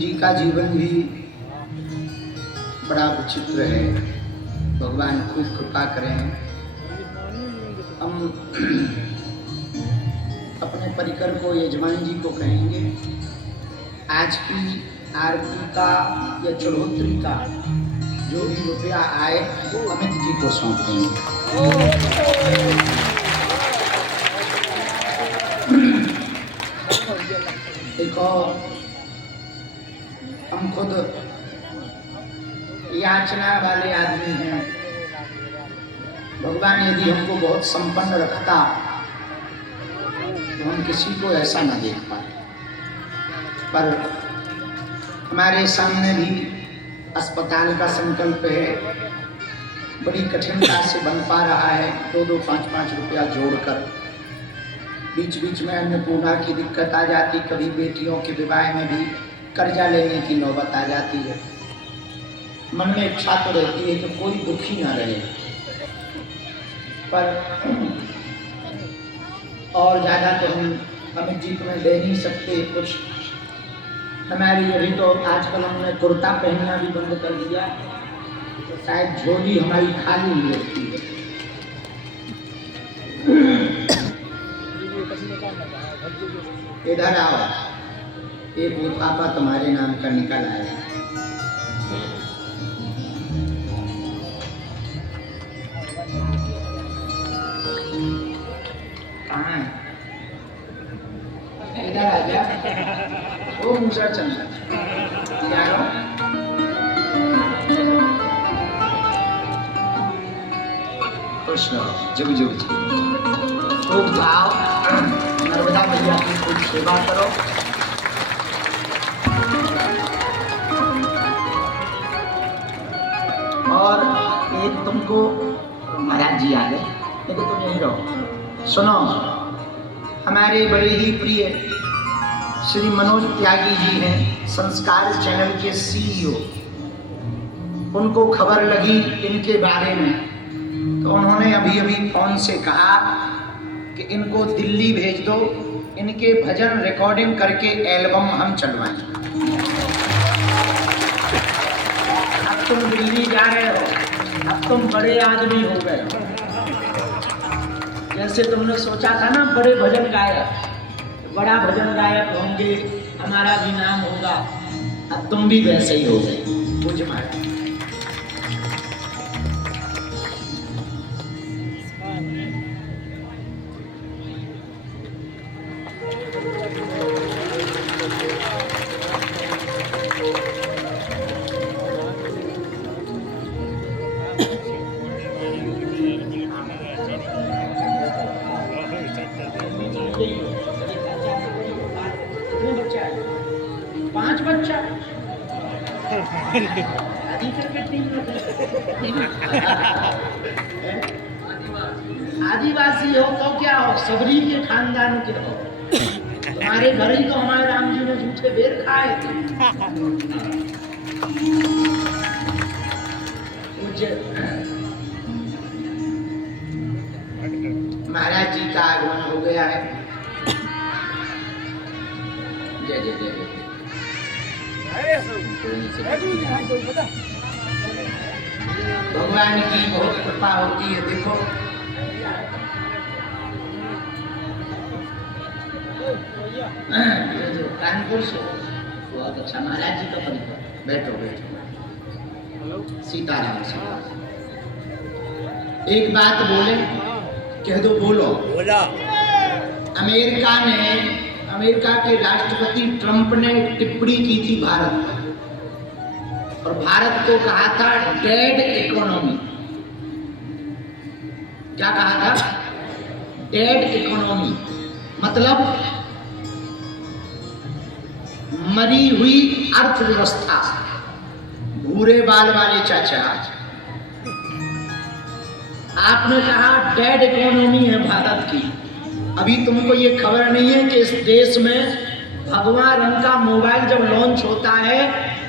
जी का जीवन भी बड़ा विचित्र है। भगवान खूब कृपा करें। हम अपने परिकर को यजमान जी को कहेंगे, आज की आरती का या चढ़ोतरी का जो भी रुपया आए वो अमित जी को सौंप देंगे। देखो, हम खुद याचना वाले आदमी हैं। भगवान यदि हमको बहुत संपन्न रखता तो हम किसी को ऐसा न देख पाते, पर हमारे सामने भी अस्पताल का संकल्प है, बड़ी कठिनता से बन पा रहा है। 2-2, 5-5 रुपया जोड़कर। बीच बीच में अन्नपूर्णा की दिक्कत आ जाती, कभी बेटियों के विवाह में भी कर्जा लेने की नौबत आ जाती है। मन में इच्छा तो रहती है कि कोई दुखी ना रहे, पर और ज़्यादा तो हम अमित जी तुम्हें दे नहीं सकते कुछ। हमारी अभी तो आजकल हमने कुर्ता पहनना भी बंद कर दिया, तो शायद झोली हमारी खाली ही रहती है। इधर आओ, एक लिफाफा तुम्हारे नाम का निकल आया। कहाँ है? इधर आ जा। ओ मूसा चंद्र, यारो खुश रहो, जुग जुग जी। खूब जाओ, नर्मदा मैया की खूब सेवा करो। और एक तुमको महाराज जी आ गए, लेकिन तुम यहीं रहो। सुनो, हमारे बड़े ही प्रिय श्री मनोज त्यागी जी हैं, संस्कार चैनल के CEO। उनको खबर लगी इनके बारे में, तो उन्होंने अभी अभी फोन से कहा कि इनको दिल्ली भेज दो, इनके भजन रिकॉर्डिंग करके एल्बम हम चलवाएं। अब तुम दिल्ली जा रहे हो, अब तुम बड़े आदमी हो गए हो। जैसे तुमने सोचा था ना बड़े भजन गायक, बड़ा भजन गायक होंगे, हमारा भी नाम होगा, अब तुम भी वैसे ही हो गए। मुझे मारा आदिवासी हो तो क्या हो, सबरी के खानदान के हो। तुम्हारे घर ही तो हमारे राम जी ने झूठे बेर खाए थे। महाराज जी का आगमन हो गया है। जय जय जय जय। भगवान की बहुत कृपा होती है। देखो, कानपुर से बहुत अच्छा महाराज जी का परिवार। बैठो बैठो। सीताराम सीताराम। एक बात बोले, कह दो, बोलो। बोला। अमेरिका के राष्ट्रपति ट्रंप ने टिप्पणी की थी भारत पर, और भारत को कहा था डेड इकोनॉमी। क्या कहा था? डेड इकोनॉमी, मतलब मरी हुई अर्थव्यवस्था। भूरे बाल वाले चाचा, आपने कहा डेड इकोनॉमी है भारत की। अभी तुमको ये खबर नहीं है कि इस देश में भगवा रंग का मोबाइल जब लॉन्च होता है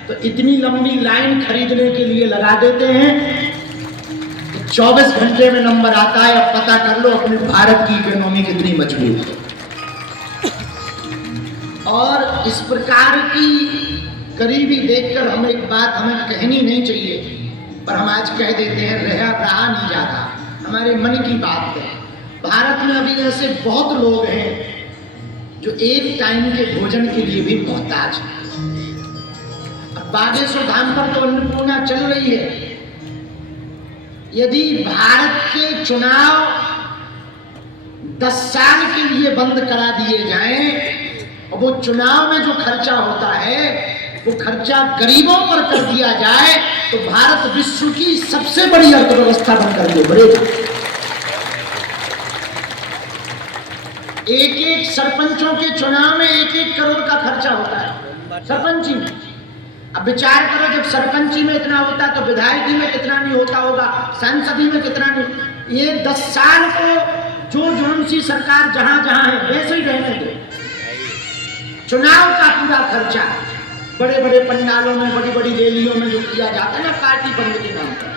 तो इतनी लंबी लाइन खरीदने के लिए लगा देते हैं, 24 घंटे में नंबर आता है। अब पता कर लो अपने भारत की इकोनॉमी कितनी मजबूत है। और इस प्रकार की गरीबी देखकर हम एक बात हमें कहनी नहीं चाहिए, पर हम आज कह देते हैं, रहा नहीं जाता, हमारे मन की बात है। भारत में अभी ऐसे बहुत लोग हैं जो एक टाइम के भोजन के लिए भी मोहताज हैं। अब बागेश्वर धाम पर तो अन्नपूर्णा चल रही है। यदि भारत के चुनाव 10 साल के लिए बंद करा दिए जाएं और वो चुनाव में जो खर्चा होता है वो खर्चा गरीबों पर कर दिया जाए तो भारत विश्व की सबसे बड़ी अर्थव्यवस्था बनकर के उभरेगा। एक सरपंचों के चुनाव में 1-1 करोड़ का खर्चा होता है सरपंची में। अब विचार करो, जब सरपंची में इतना होता तो विधायकी में कितना नहीं होता होगा, सांसदी में कितना नहीं। ये 10 साल को जो सी सरकार जहां जहां है वैसे ही रहने दो। चुनाव का पूरा खर्चा बड़े बड़े पंडालों में, बड़ी बड़ी रैलियों में जो किया जाता है ना पार्टी फंड के नाम पर,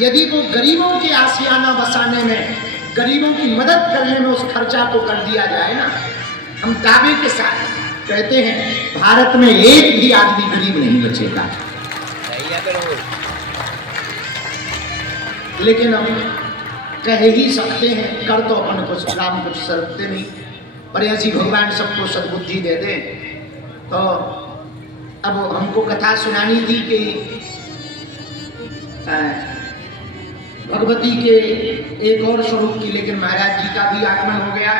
यदि वो गरीबों के आशियाना बसाने में, गरीबों की मदद करने में उस खर्चा को कर दिया जाए ना, हम दावे के साथ कहते हैं भारत में एक भी आदमी गरीब नहीं बचेगा। लेकिन हम कह ही सकते हैं, कर तो अपन कुछ काम कुछ सकते नहीं, पर ऐसी भगवान सबको सद्बुद्धि दे दे। तो अब हमको कथा सुनानी थी कि भगवती के एक और स्वरूप की, लेकिन महाराज जी का भी आगमन हो गया है।